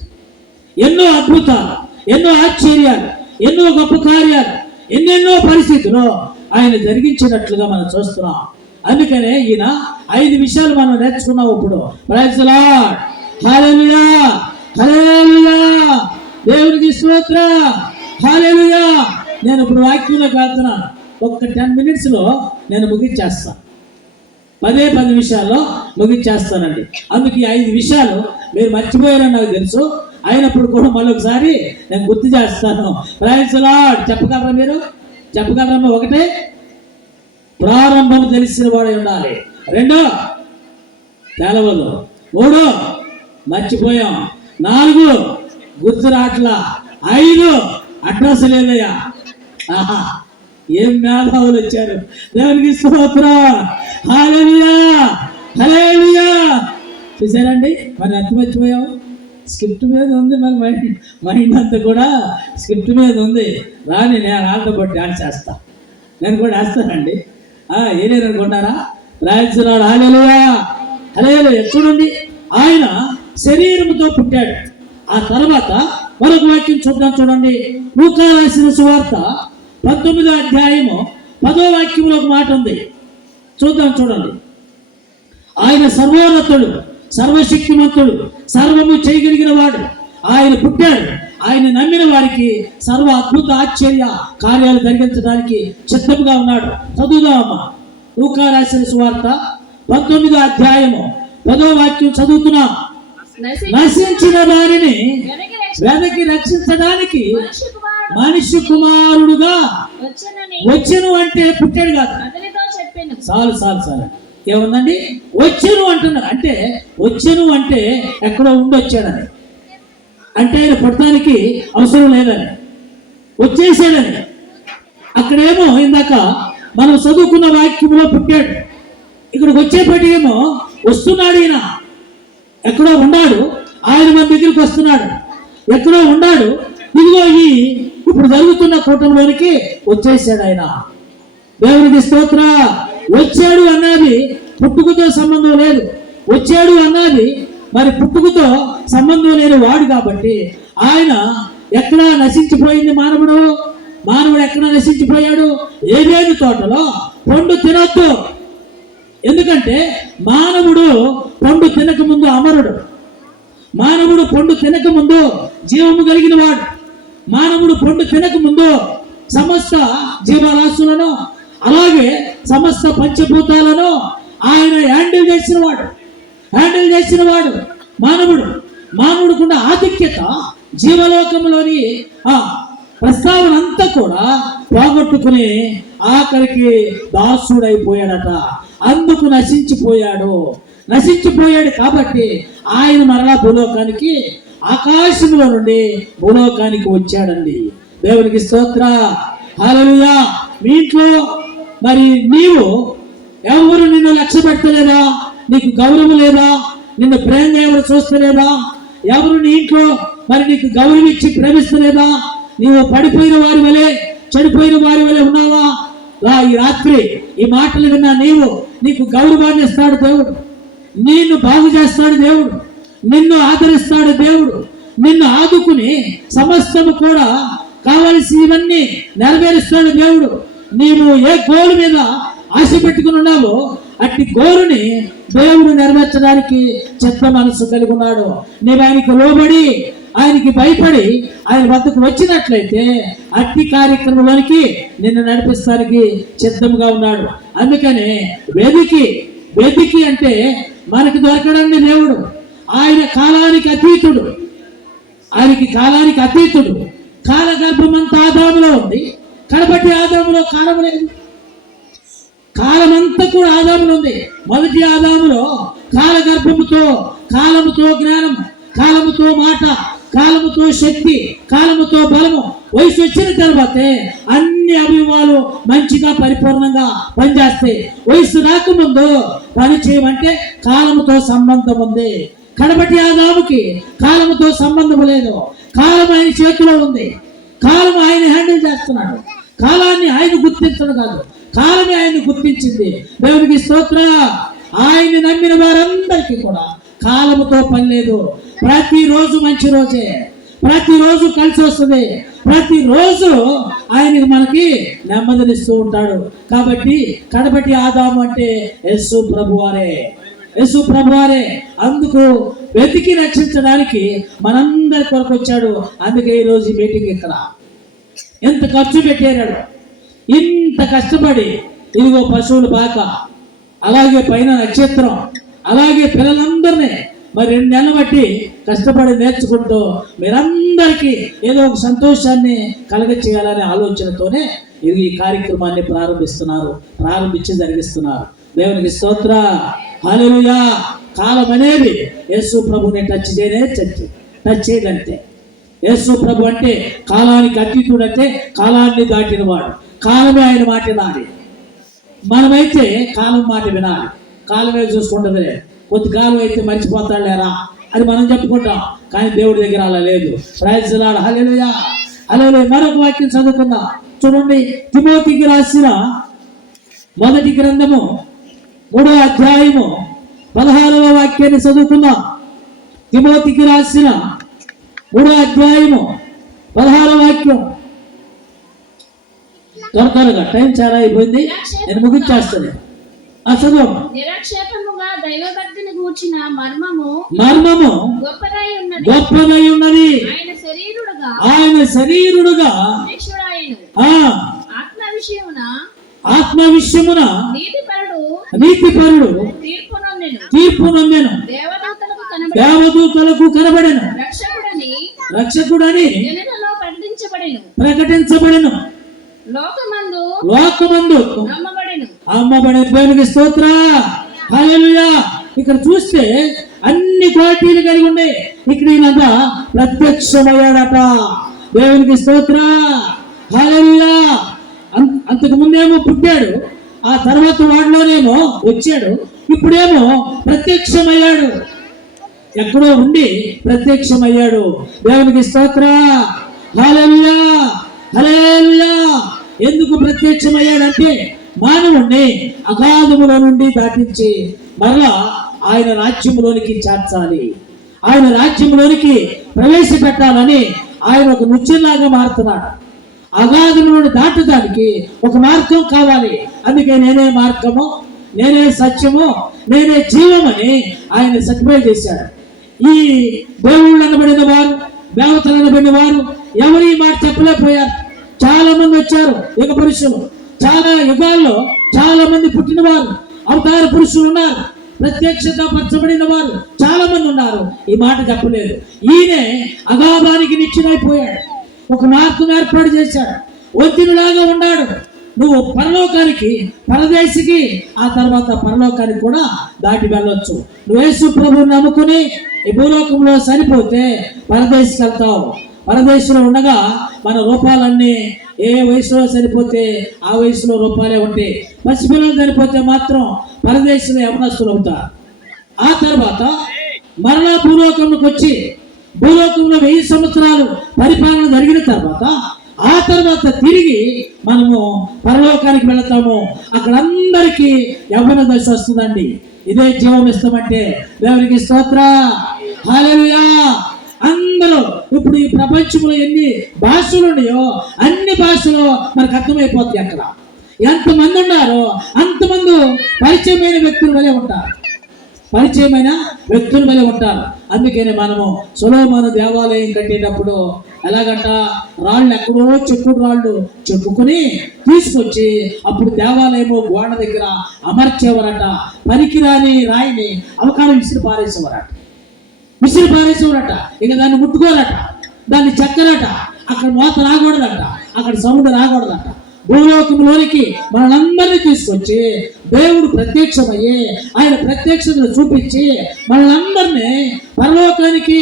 ఎన్నో అద్భుతాలు, ఎన్నో ఆశ్చర్యాలు, ఎన్నో గొప్ప కార్యాలు, ఎన్నెన్నో పరిస్థితులు ఆయన జరిగించినట్లుగా మనం చూస్తున్నాం. అందుకనే ఈయన 5 విషయాలు మనం నేర్చుకున్నాం ఇప్పుడు. Praise the Lord. Hallelujah, hallelujah. దేవునికి స్తోత్రం. హల్లెలూయా. నేను ఇప్పుడు వాక్యంలోకి వెళ్తున్నాను. ఒక్క 10 మినిట్స్లో నేను ముగించేస్తాను. 10 నిమిషాల్లో ముగించేస్తానండి. అందుకు ఈ 5 విషయాలు మీరు మర్చిపోయారని నాకు తెలుసు. అయినప్పుడు కూడా మరొకసారి నేను గుర్తు చేస్తాను. Praise the Lord. చెప్పగలరా మీరు? చెప్పగలరమ్మా? 1, ప్రారంభం తెలిసిన వాడే ఉండాలి. 2, తెలవదు. 3, మర్చిపోయాం. 4, గుర్తు రాట్లా. 5, అడ్రస్ లేదయ్యా. ఏం మేధావులు వచ్చారు. దేవునికి స్తోత్రం. హల్లెలూయా, హల్లెలూయా. చూసారండి, మరి ఎంత మర్చిపోయాము. స్క్రిప్ట్ మీద ఉంది మన మైండ్ అంతా కూడా స్క్రిప్ట్ మీద ఉంది. రాని నేను వాళ్ళతో పాటు డాన్స్ చేస్తా. నేను కూడా వేస్తానండి. ఏలేరు అనుకుంటారా? రాయించున్నాడు. హల్లెలూయా, హల్లెలూయా. చూడండి, ఆయన శరీరంతో పుట్టాడు. ఆ తర్వాత మరొక వాక్యం చూద్దాం. చూడండి, లూకా రాసిన సువార్త 19వ అధ్యాయము 10వ వాక్యంలో ఒక మాట ఉంది. చూద్దాం. చూడండి, ఆయన సర్వోన్నతుడు, సర్వశక్తిమంతుడు, సర్వము చేయగలిగిన వాడు. ఆయన పుట్టాడు. ఆయన నమ్మిన వారికి సర్వ అద్భుత ఆశ్చర్య కార్యాలు జరిగించడానికి సిద్ధంగా ఉన్నాడు. చదువుదామమ్మా. లూకా రాసిన సువార్త 19వ అధ్యాయము 10వ వాక్యం చదువుతున్నాం. నశించిన వారిని వెనక్కి రక్షించడానికి మనిషి కుమారుడుగా వచ్చెను. అంటే పుట్టాడు కాదు. చాలు. ఏముందండి? వచ్చెను అంటున్నారు. అంటే వచ్చెను అంటే ఎక్కడో ఉండొచ్చాడని, అంటే ఆయన పుట్టడానికి అవసరం లేదని, వచ్చేసాడని. అక్కడేమో ఇందాక మనం చదువుకున్న వాక్యంలో పుట్టాడు. ఇక్కడికి వచ్చేపటికేమో వస్తున్నాడు. ఈయన ఎక్కడో ఉన్నాడు, ఆయన మన దగ్గరికి వస్తున్నాడు. ఎక్కడో ఉన్నాడు, ఇదిగో ఇప్పుడు జరుగుతున్న కూటమిలోనికి వచ్చేసాడు ఆయన. దేవునికి స్తోత్రం. వచ్చాడు అన్నది పుట్టుకతో సంబంధం లేదు. వచ్చాడు అన్నది మరి పుట్టుకతో సంబంధం లేని వాడు కాబట్టి ఆయన ఎక్కడా నశించిపోయింది మానవుడు ఎక్కడ నశించిపోయాడు? ఏదేని తోటలో పండు తినొద్దు. ఎందుకంటే మానవుడు పండు తినక ముందు అమరుడు, మానవుడు పండు తినక ముందు జీవము కలిగిన వాడు, మానవుడు పండు తినక ముందు సమస్త జీవరాశులను అలాగే సమస్త పంచభూతాలను ఆయన హ్యాండిల్ చేసిన వాడు మానవుడుకున్న ఆధిక్యత జీవలోకంలోని ఆ ప్రస్తావన అంతా కూడా పోగొట్టుకుని ఆఖరికి దాసుడైపోయాడట. అందుకు నశించిపోయాడు కాబట్టి ఆయన మరలా భూలోకానికి ఆకాశంలో నుండి భూలోకానికి వచ్చాడండి. దేవునికి స్తోత్ర, హల్లెలూయా. మీ ఇంట్లో మరి నీవు ఎవరు నిన్ను లక్ష్య పెట్టలేదా? నీకు గౌరవం లేదా? నిన్ను ప్రేమగా ఎవరు చూస్తలేదా? ఎవరు నీ ఇంట్లో మరి నీకు గౌరవం ఇచ్చి ప్రేమిస్తలేదా? నీవు పడిపోయిన వారి వలె చెడిపోయిన వారి వలె ఉన్నావా? ఈ రాత్రి ఈ మాటలు విన్నా నీకు గౌరవాన్ని ఇస్తాడు దేవుడు, నిన్ను బాగు చేస్తాడు దేవుడు, నిన్ను ఆదరిస్తాడు దేవుడు, నిన్ను ఆదుకుని సమస్తము కూడా కావలసినవన్నీ నెరవేరుస్తాడు దేవుడు. నీవు ఏ గోలు మీద ఆశ పెట్టుకుని ఉన్నావో అట్టి గోరుని దేవుడు నెరవేర్చడానికి చిత్త మనసు కలిగి ఉన్నాడు. నీవు ఆయనకు లోబడి ఆయనకి భయపడి ఆయన వద్దకు వచ్చినట్లయితే అట్టి కార్యక్రమంలోనికి నిన్ను నడిపిస్తానికి సిద్ధంగా ఉన్నాడు. అందుకనే వెదికి అంటే మనకు దొరకడండి దేవుడు. ఆయన కాలానికి అతీతుడు. కాలగర్భం అంతా ఆదాములో ఉంది, కడపటి ఆదాములో కాలం లేదు. కాలమంతా కూడా ఆదాములో ఉంది. మొదటి ఆదాములో కాలగర్భముతో, కాలముతో జ్ఞానం, కాలముతో మాట, కాలముతో శక్తి, కాలముతో బలము, వయసు వచ్చిన తర్వాతే అన్ని అవయవాలు మంచిగా పరిపూర్ణంగా పనిచేస్తాయి. వయసు రాకముందు పని చేయమంటే కాలముతో సంబంధం ఉంది. కడపటి ఆదాముకి కాలముతో సంబంధం లేదు. కాలం ఆయన చేతిలో ఉంది. కాలం ఆయన హ్యాండిల్ చేస్తున్నాడు. కాలాన్ని ఆయన గుర్తించడం కాదు, కాలమే ఆయన గుర్తించింది. దేవునికి స్తోత్ర. ఆయన్ని నమ్మిన వారందరికీ కూడా కాలముతో పని లేదు. ప్రతిరోజు మంచి రోజే, ప్రతిరోజు కలిసి వస్తుంది, ప్రతిరోజు ఆయన మనకి నెమ్మదినిస్తూ ఉంటాడు. కాబట్టి కడపటి ఆదాము అంటే యేసు ప్రభువారే. అందుకు వెతికి రక్షించడానికి మనందరి కొరకు వచ్చాడు. అందుకే ఈరోజు ఈ మీటింగ్ ఇక్కడ ఎంత ఖర్చు పెట్టాడు, ఇంత కష్టపడి ఇదిగో పశువులు పాక, అలాగే పైన నక్షత్రం, అలాగే పిల్లలందరినీ మరి 2 నెలలు బట్టి కష్టపడి నేర్చుకుంటూ మీరందరికీ ఏదో ఒక సంతోషాన్ని కలగచేయాలనే ఆలోచనతోనే ఇది ఈ కార్యక్రమాన్ని ప్రారంభించి జరిగిస్తున్నారు. దేవునికి స్తోత్ర, హల్లెలూయా. కాలం అనేది యేసు ప్రభుని టచ్ చేయదంటే యేసు ప్రభు అంటే కాలానికి అతీతుడు, అంటే కాలాన్ని దాటిన వాడు. కాలమే ఆయన మాట వినాలి. మనమైతే కాలం మాట వినాలి. కాలమే చూసుకుంటుంది. కొద్ది కాలం అయితే మర్చిపోతాడు లేరా అది మనం చెప్పుకుంటాం, కానీ దేవుడి దగ్గర అలా లేదు. ప్రైజ్ లార్డ్, హల్లెలూయా. మరొక వాక్యం చదువుకుందాం. చూడండి, తిమోతికి రాసిన మొదటి గ్రంథము 3వ అధ్యాయము 16వ వాక్యాన్ని చదువుకుందాం. తిమోతికి రాసిన 3వ అధ్యాయము 16వ వాక్యం. త్వరగా టైం చాలా అయిపోయింది, నేను ముగించేస్తాను. చదువు. నిరక్షేపముగా దైవభక్తిని గూర్చిన మర్మము గొప్పదై ఉన్నది. ఆయన శరీరుడుగా ఆత్మ విషయమున నీతిపరుడు తీర్పు నొందెను. దేవదూతలకు కనబడెను. రక్షకుడని ప్రకటించబడెను. లోకమందు అమ్మబడిన. దేవునికి స్తోత్ర, హల్లెలూయా. ఇక్కడ చూస్తే అన్ని క్వాలిటీలు కలిగి ఉన్నాయి. ఇక్కడ ఈయనంతా ప్రత్యక్షమయ్యాడట. దేవునికి స్తోత్ర, హల్లెలూయా. అంతకు ముందేమో పుట్టాడు, ఆ తర్వాత వాడిలోనేమో వచ్చాడు, ఇప్పుడేమో ప్రత్యక్షమయ్యాడు. ఎక్కడో ఉండి ప్రత్యక్షమయ్యాడు. దేవునికి స్తోత్ర, హల్లెలూయా. ఎందుకు ప్రత్యక్షమయ్యాడంటే మానవుణ్ణి అగాధములో నుండి దాటించి మరలా ఆయన రాజ్యంలోనికి చేర్చాలి, ఆయన రాజ్యంలోనికి ప్రవేశపెట్టాలని ఆయన ఒక నృత్యంలాగా మారుతున్నాడు. అగాధములను దాటడానికి ఒక మార్గం కావాలి. అందుకే నేనే మార్గము, నేనే సత్యము, నేనే జీవమని ఆయన సర్టిఫై చేశాడు. ఈ దేవుళ్ళు అనబడిన వారు, దేవతలు అనబడిన వారు ఎవరు ఈ మాట చెప్పలేకపోయారు. చాలా మంది వచ్చారు, యుగ పురుషులు. చాలా యుగాల్లో చాలా మంది పుట్టినవారు, అవతార పురుషులు ఉన్నారు, ప్రత్యక్షత పరచబడిన వారు చాలా మంది ఉన్నారు. ఈ మాట చెప్పలేదు. ఈయనే అగాధానికి నిత్యుడైపోయాడు, ఒక మార్గం ఏర్పాటు చేశాడు. వంతినులాగా ఉన్నాడు. నువ్వు పరలోకానికి, పరదేశికి, ఆ తర్వాత పరలోకానికి కూడా దాటి వెళ్ళొచ్చు. నువ్వు యేసు ప్రభువుని నమ్ముకుని ఈ భూలోకంలో సరిపోతే పరదేశికి వెళ్తావు. పరదేశంలో ఉండగా మన రూపాలన్నీ ఏ వయసులో సరిపోతే ఆ వయసులో రూపాలే ఉంటాయి. పసిపిల్లలు సరిపోతే మాత్రం పరదేశంలో యవనస్తులు అవుతారు. ఆ తర్వాత మరలా భూలోకంలోకి వచ్చి భూలోకంలో 1000 సంవత్సరాలు పరిపాలన జరిగిన తర్వాత ఆ తర్వాత తిరిగి మనము పరలోకానికి వెళతాము. అక్కడ అందరికీ యవ్వన దశ వస్తుందండి. ఇదే జీవం ఇస్తామంటే దేవునికి స్తోత్ర, హల్లెలూయా. అందరూ ఇప్పుడు ఈ ప్రపంచంలో ఎన్ని భాషలు ఉన్నాయో అన్ని భాషలు మనకు అర్థమైపోతాయి. అక్కడ ఎంతమంది ఉన్నారో అంతమంది పరిచయమైన వ్యక్తులు వలె ఉంటారు, పరిచయమైన వ్యక్తుల వలె ఉంటారు. అందుకనే మనము సొలొమోను దేవాలయం కట్టేటప్పుడు ఎలాగంట, రాళ్ళు ఎక్కడో చెక్కుడు రాళ్ళు చెక్కుని తీసుకొచ్చి అప్పుడు దేవాలయము గోడ దగ్గర అమర్చేవారట. పనికిరాని రాయిని అవకాశం విసిరి పారేసేవారట, ఇక దాన్ని ముట్టుకోరట, దాన్ని చెక్కరట. అక్కడ మోత రాకూడదట, అక్కడ సౌండ్ రాకూడదట. భూలోకంలోనికి మనల్ని తీసుకొచ్చి దేవుడు ప్రత్యక్షమయ్యి ఆయన ప్రత్యక్షతను చూపించి మనల్ని పరలోకానికి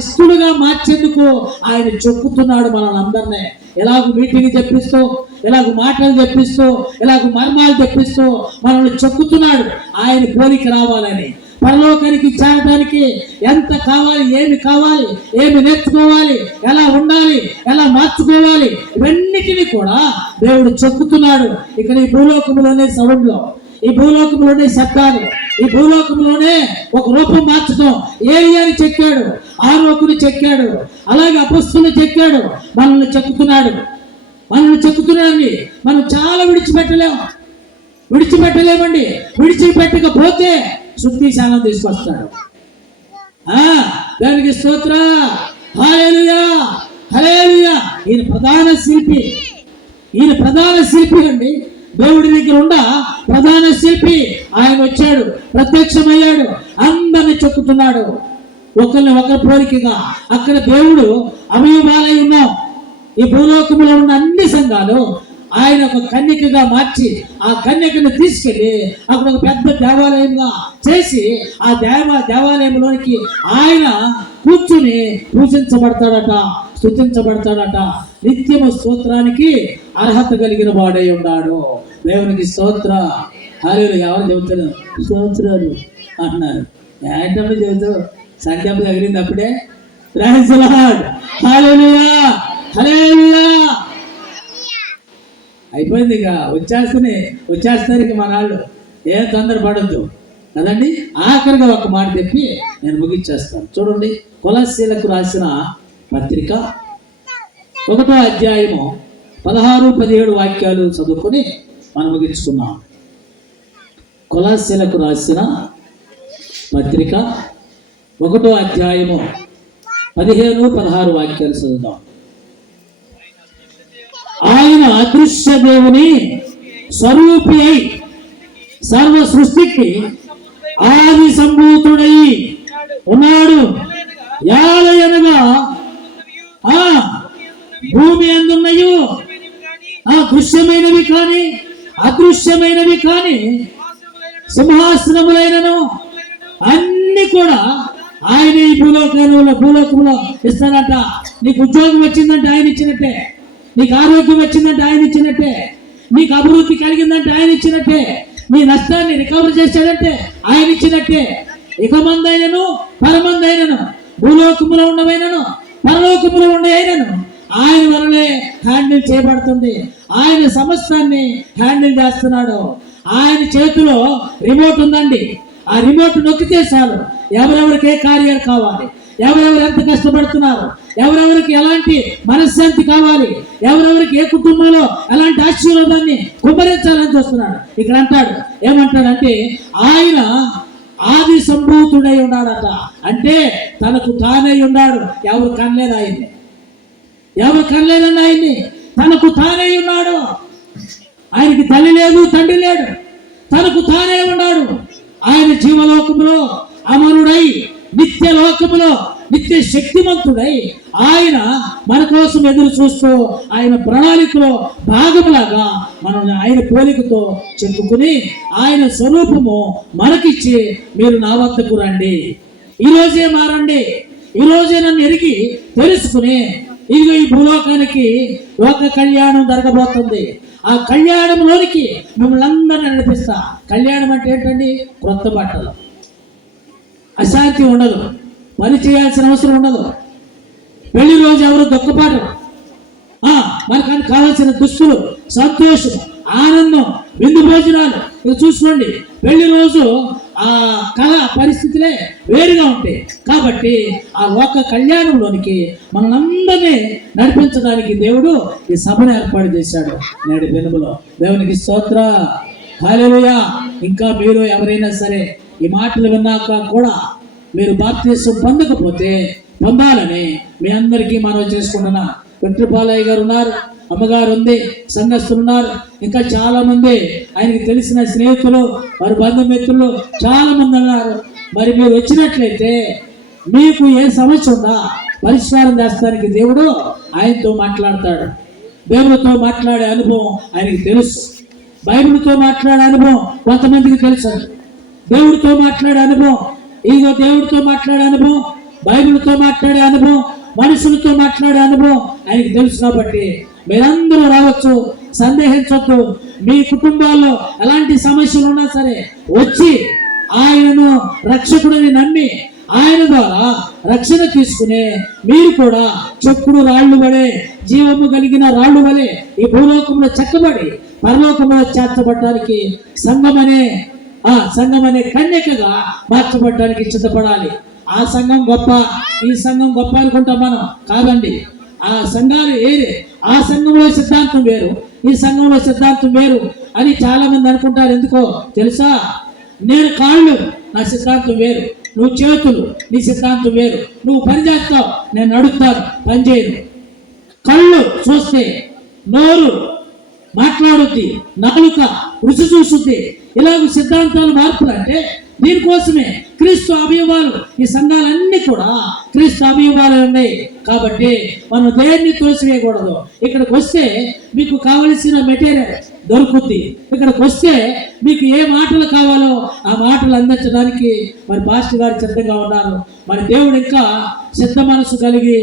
ఇష్టలుగా మార్చేందుకు ఆయన చెక్కుతున్నాడు. మనల్ని ఎలాగ మీటింగ్ తెప్పిస్తూ, ఎలాగ మాటలు తెప్పిస్తూ, ఎలాగ మర్మాలు తెప్పిస్తూ మనల్ని చెక్కుతున్నాడు. ఆయన పోలిక రావాలని, పరలోకానికి చేరడానికి ఎంత కావాలి, ఏమి నేర్చుకోవాలి, ఎలా ఉండాలి, ఎలా మార్చుకోవాలి, ఇవన్నిటినీ కూడా దేవుడు చెక్కుతున్నాడు. ఇక్కడ ఈ భూలోకంలోనే సౌండ్లో, ఈ భూలోకంలోనే శబ్దాలు, ఈ భూలోకంలోనే ఒక రూపం మార్చడం. ఏలియాని చెక్కాడు, ఆరోకుని చెక్కాడు, అలాగే అపొస్తలుని చెక్కాడు. మనల్ని చెక్కుతున్నాడండి. మనం చాలా విడిచిపెట్టలేమండి. విడిచిపెట్టకపోతే శుద్ధిశానం తీసుకొస్తాడు. దానికి స్తోత్ర, హల్లెలూయా, హల్లెలూయా. ఈయన ప్రధాన శిల్పి అండి. దేవుడి దగ్గర ఉన్న ప్రధాన శిల్పి ఆయన వచ్చాడు, ప్రత్యక్షమయ్యాడు, అందరిని చెక్కుతున్నాడు ఒకరి పోలికగా. అక్కడ దేవుడు అవయవాలై ఉన్నాం. ఈ భూలోకంలో ఉన్న అన్ని సంఘాలు ఆయన ఒక కన్యకగా మార్చి ఆ కన్యకను తీసుకెళ్లి అక్కడ ఒక పెద్ద దేవాలయంగా చేసి ఆ దేవాలయంలోనికి ఆయన కూర్చుని పూజించబడతాడట, స్తుతించబడతాడట. నిత్యము స్తోత్రానికి అర్హత కలిగిన వాడై ఉన్నాడు. దేవునికి స్తోత్ర, హల్లెలూయా. ఎవరు చెబుతాడు స్తోత్రాలు అంటున్నారు. ఏంటంటే చెబుతావు, సంఖ్యాప తగిలింది అప్పుడే. ప్రైజ్ ది లార్డ్, హల్లెలూయా, హల్లెలూయా. అయిపోయింది, ఇక వచ్చేస్తారు ఇక మన వాళ్ళు. ఏం తొందరపడద్దు కదండి. ఆఖరిగా ఒక మాట చెప్పి నేను ముగించేస్తాను. చూడండి, కొలస్సీలకు రాసిన పత్రిక 1వ అధ్యాయము 16-17 వాక్యాలు చదువుకొని మనం ముగించుకున్నాం. కొలస్సీలకు రాసిన పత్రిక 1వ అధ్యాయము 15-16 వాక్యాలు చదువుదాం. ఆయన అదృశ్య దేవుని స్వరూపి అయి సర్వ సృష్టికి ఆది సంభూతుడై ఉన్నాడు. యాలయనగా భూమి అందున్నయు దృశ్యమైనవి కానీ అదృశ్యమైనవి కానీ సింహాసనములైనను అన్ని కూడా ఆయన ఈ భూలోకంలో ఇస్తాడట. నీకు ఉద్యోగం వచ్చిందంటే ఆయన ఇచ్చినట్టే, నీకు ఆరోగ్యం వచ్చిందంటే ఆయన ఇచ్చినట్టే, నీకు అభివృద్ధి కలిగిందంటే ఆయన ఇచ్చినట్టే, నీ నష్టాన్ని రికవర్ చేశాడంటే ఆయన ఇచ్చినట్టే. ఇక మందైనను పరమందైనను భూలోకములో ఉన్నవైనను పరలోకములో ఉండే అయినను ఆయన వలనే హ్యాండిల్ చేయబడుతుంది. ఆయన సమస్తాన్ని హ్యాండిల్ చేస్తున్నాడు. ఆయన చేతిలో రిమోట్ ఉందండి. ఆ రిమోట్ నొక్కితే చాలు ఎవరెవరికి ఏ కార్యాలు కావాలి, ఎవరెవరు ఎంత కష్టపడుతున్నారు, ఎవరెవరికి ఎలాంటి మనశ్శాంతి కావాలి, ఎవరెవరికి ఏ కుటుంబంలో ఎలాంటి ఆశీర్వాదాన్ని కుమ్మరించాలని చూస్తున్నాడు. ఇక్కడ అంటాడు, ఏమంటాడంటే ఆయన ఆది సంభూతుడై ఉన్నాడట. అంటే తనకు తానై ఉన్నాడు. ఎవరు కనలేదు ఆయన్ని, ఎవరు కనలేదండి ఆయన్ని. తనకు తానై ఉన్నాడు. ఆయనకి తల్లి లేదు, తండ్రి లేడు. తనకు తానే ఉన్నాడు. ఆయన జీవలోకములో అమరుడై నిత్య లోకములో నిత్య శక్తిమంతుడై ఆయన మన కోసం ఎదురు చూస్తూ ఆయన ప్రణాళికలో భాగములాగా మనం ఆయన పోలికతో చెప్పుకుని ఆయన స్వరూపము మనకిచ్చి మీరు నా వద్దకు రండి, ఈరోజే మారండి, ఈరోజే నన్ను ఎరిగి తెలుసుకుని ఇదిగో ఈ భూలోకానికి లోక కళ్యాణం జరగబోతుంది. ఆ కళ్యాణంలోనికి మిమ్మల్ని అందరినీ నడిపిస్తా. కళ్యాణం అంటే ఏంటండి? క్రొత్త బట్టలు, అశాంతి ఉండదు, పని చేయాల్సిన అవసరం ఉండదు, పెళ్లి రోజు ఎవరు దుఃఖపాటరు, మనకు కావాల్సిన దుస్తులు, సంతోషం, ఆనందం, విందు భోజనాలు. ఇక చూసుకోండి, పెళ్లి రోజు ఆ కళ పరిస్థితులే వేరుగా ఉంటాయి. కాబట్టి ఆ లోక కళ్యాణంలోనికి మనందరినీ నడిపించడానికి దేవుడు ఈ సభను ఏర్పాటు చేశాడు నేడు దినములో. దేవునికి స్తోత్ర, హల్లెలూయా. ఇంకా మీరు ఎవరైనా సరే ఈ మాటలు విన్నాక కూడా మీరు బాప్తిసం పొందకపోతే పొందాలని మీ అందరికీ మనవి చేసుకుంటున్నా. వెట్రిపాలయ్య గారు ఉన్నారు, అమ్మగారు ఉంది, సంఘస్థులు ఉన్నారు, ఇంకా చాలా మంది ఆయనకి తెలిసిన స్నేహితులు, వారి బంధుమిత్రులు చాలా మంది ఉన్నారు. మరి మీరు వచ్చినట్లయితే మీకు ఏ సమస్య ఉందా పరిష్కారం చేస్తానికి దేవుడు ఆయనతో మాట్లాడతాడు. దేవుడితో మాట్లాడే అనుభవం ఆయనకి తెలుసు. బైబిల్తో మాట్లాడే అనుభవం కొంతమందికి తెలుసు. దేవుడితో మాట్లాడే అనుభవం, ఇదిగో దేవుడితో మాట్లాడే అనుభవం, బైబిల్తో మాట్లాడే అనుభవం, మనుషులతో మాట్లాడే అనుభవం ఆయనకి తెలుసు. కాబట్టి మీరందరూ రావచ్చు, సందేహించొద్దు. మీ కుటుంబాల్లో ఎలాంటి సమస్యలు ఉన్నా సరే వచ్చి ఆయనను రక్షకుడిని నమ్మి ఆయన ద్వారా రక్షణ తీసుకునే మీరు కూడా చెక్కుడు రాళ్ళు వలె, జీవము కలిగిన రాళ్ళు వలె ఈ భూలోకంలో చెక్కబడి పరలోకంలో చేర్చబడటానికి సంఘం అనే కన్యకగా మార్చబడటానికి సిద్ధపడాలి. ఆ సంఘం గొప్ప, ఈ సంఘం గొప్ప అనుకుంటాం మనం. కాదండి, ఆ సంఘాలు ఏరే, ఆ సంఘంలో సిద్ధాంతం వేరు, ఈ సంఘంలో సిద్ధాంతం వేరు అని చాలా మంది అనుకుంటారు. ఎందుకో తెలుసా? నేను కాళ్ళు, నా సిద్ధాంతం వేరు, నువ్వు చేతులు, నీ సిద్ధాంతం వేరు. నువ్వు పని చేస్తావు, నేను నడుస్తాను, పని చేయను. కళ్ళు చూస్తే, నోరు మాట్లాడుద్ది, నాలుక రుచి చూస్తుంది. ఇలాగ సిద్ధాంతాలు మార్పులు అంటే దీనికోసమే క్రీస్తు అవయవాలు, ఈ సంఘాలన్నీ కూడా క్రీస్తు అవయవాలు ఉన్నాయి. కాబట్టి మనం దేన్ని తోసివేయకూడదు. ఇక్కడికి వస్తే మీకు కావలసిన మెటీరియల్ దొరుకుద్ది. ఇక్కడికి వస్తే మీకు ఏ మాటలు కావాలో ఆ మాటలు అందించడానికి మరి పాస్టర్ గారు సిద్ధంగా ఉన్నారు. మరి దేవుడు ఇంకా సిద్ధ మనసు కలిగి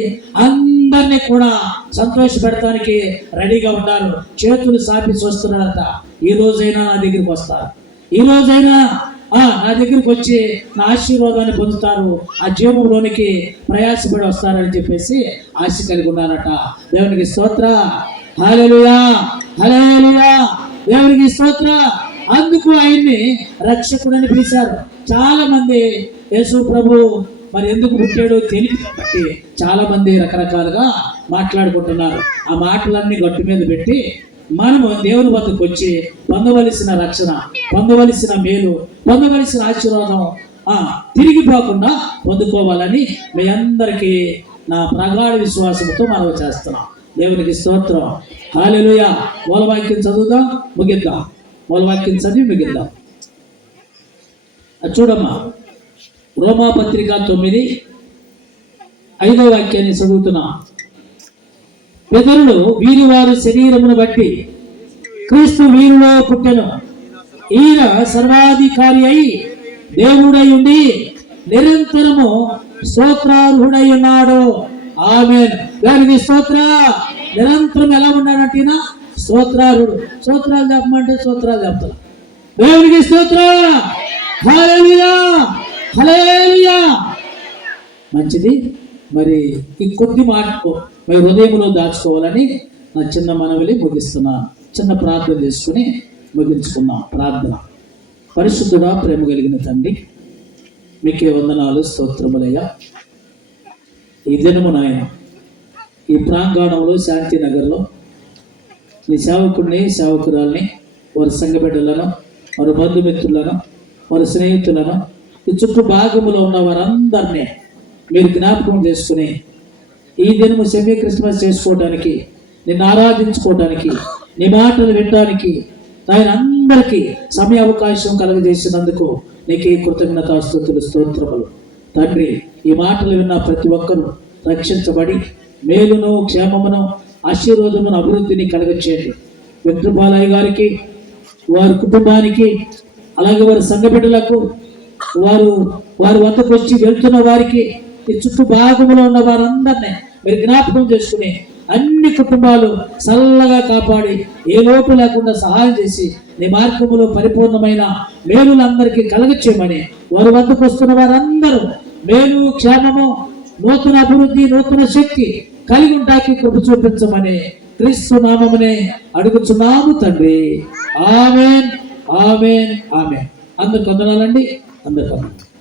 అందరినీ కూడా సంతోష పెడతానికి రెడీగా ఉన్నారు. చేతులు సాపి వస్తున్నారంట. ఈ రోజైనా నా దగ్గరికి వస్తారు, ఈ రోజైనా నా దగ్గరికి వచ్చి నా ఆశీర్వాదాన్ని పొందుతారు, ఆ జీవంలోనికి ప్రయాసపడి వస్తారని చెప్పేసి ఆశ కలిగి ఉన్నారట. దేవునికి స్తోత్ర, హల్లెలూయా, హల్లెలూయా, దేవునికి స్తోత్ర. అందుకు ఆయన్ని రక్షకుడని పిలిచారు. చాలా మంది యేసు ప్రభు మరి ఎందుకు పుట్టాడో తెలియదు కాబట్టి చాలా మంది రకరకాలుగా మాట్లాడుకుంటున్నారు. ఆ మాటలన్నీ గట్టు మీద పెట్టి మనము దేవుని వద్దకు వచ్చి పొందవలసిన రక్షణ, పొందవలసిన మేలు, పొందవలసిన ఆశీర్వాదం తిరిగిపోకుండా పొందుకోవాలని మీ అందరికీ నా ప్రగాఢ విశ్వాసంతో మనవి చేస్తున్నాం. దేవునికి స్తోత్రం, హల్లెలూయా. మూలవాక్యం చదువుదాం, ముగిద్దాం. మూలవాక్యం చదివి ముగిద్దాం. అది చూడమ్మా, రోమాపత్రిక 9:5 వాక్యాన్ని చదువుతున్నా. పితరులు వీరి వారి శరీరమును బట్టి క్రీస్తు వీరిలో పుట్టెను. ఈయన సర్వాధికారి అయి దేవుడై ఉండి నిరంతరము స్తోత్రార్హుడై ఉన్నాడు. ఆమేన్. దానికి స్తోత్ర. నిరంతరం ఎలా ఉన్నాడంటే స్తోత్రార్హుడు. స్తోత్రాలు చెప్పమంటే స్తోత్రాలు చెప్తారు. దేవునికి స్తోత్ర, హల్లెలూయా, హల్లెలూయా. మంచిది. మరి ఈ కొద్ది మాటకు మీ హృదయంలో దాచుకోవాలని నా చిన్న మనవిని ముగిస్తున్నా. చిన్న ప్రార్థన చేసుకుని ముగించుకుందాం. ప్రార్థన. పరిశుద్ధుడా, ప్రేమ కలిగిన తండ్రి, మీకే వందనాలు, స్తోత్రములయ్యా. ఈ దినము నాయన ఈ ప్రాంగణంలో శాంతినగర్లో నీ సేవకుడిని, సేవకురాల్ని, వారి సంఘ బిడ్డలను, వారి బంధుమిత్రులను, వారి స్నేహితులను, ఈ చుట్టూ భాగములో ఉన్న వారందరినీ మీరు జ్ఞాపకం చేసుకుని ఈ దినము సెమీ క్రిస్మస్ చేసుకోవడానికి, నిన్ను ఆరాధించుకోవడానికి, నీ మాటలు వినడానికి ఆయన అందరికీ సమయ అవకాశం కలుగజేసినందుకు నీకు ఈ కృతజ్ఞతాస్తుతులు, స్తోత్రములు. తండ్రి, ఈ మాటలు విన్న ప్రతి ఒక్కరూ రక్షించబడి మేలును, క్షేమమును, ఆశీర్వాదమును, అభివృద్ధిని కలగచేయండి. వెంకటబాలయ్య గారికి, వారి కుటుంబానికి, అలాగే వారి సంఘ బిడ్డలకు, వారి వద్దకు వచ్చి వెళ్తున్న వారికి, ఈ చుట్టూ భాగంలో ఉన్న వారందరినీ మీరు జ్ఞాపకం చేసుకుని అన్ని కుటుంబాలు చల్లగా కాపాడి ఏ లోటు లేకుండా సహాయం చేసి నీ మార్గములో పరిపూర్ణమైన మేలులందరికీ కలగచేయమని, వారి వద్దకు వస్తున్న వారందరూ మేలు, క్షేమము, నూతన అభివృద్ధి, నూతన శక్తి కలిగి ఉంటాకి కృప చూపించమని క్రీస్తు నామమునే అడుగుచున్నాము తండ్రి. ఆమేన్, ఆమేన్, ఆమేన్. అందరికి వందనాలండి. అందరికీ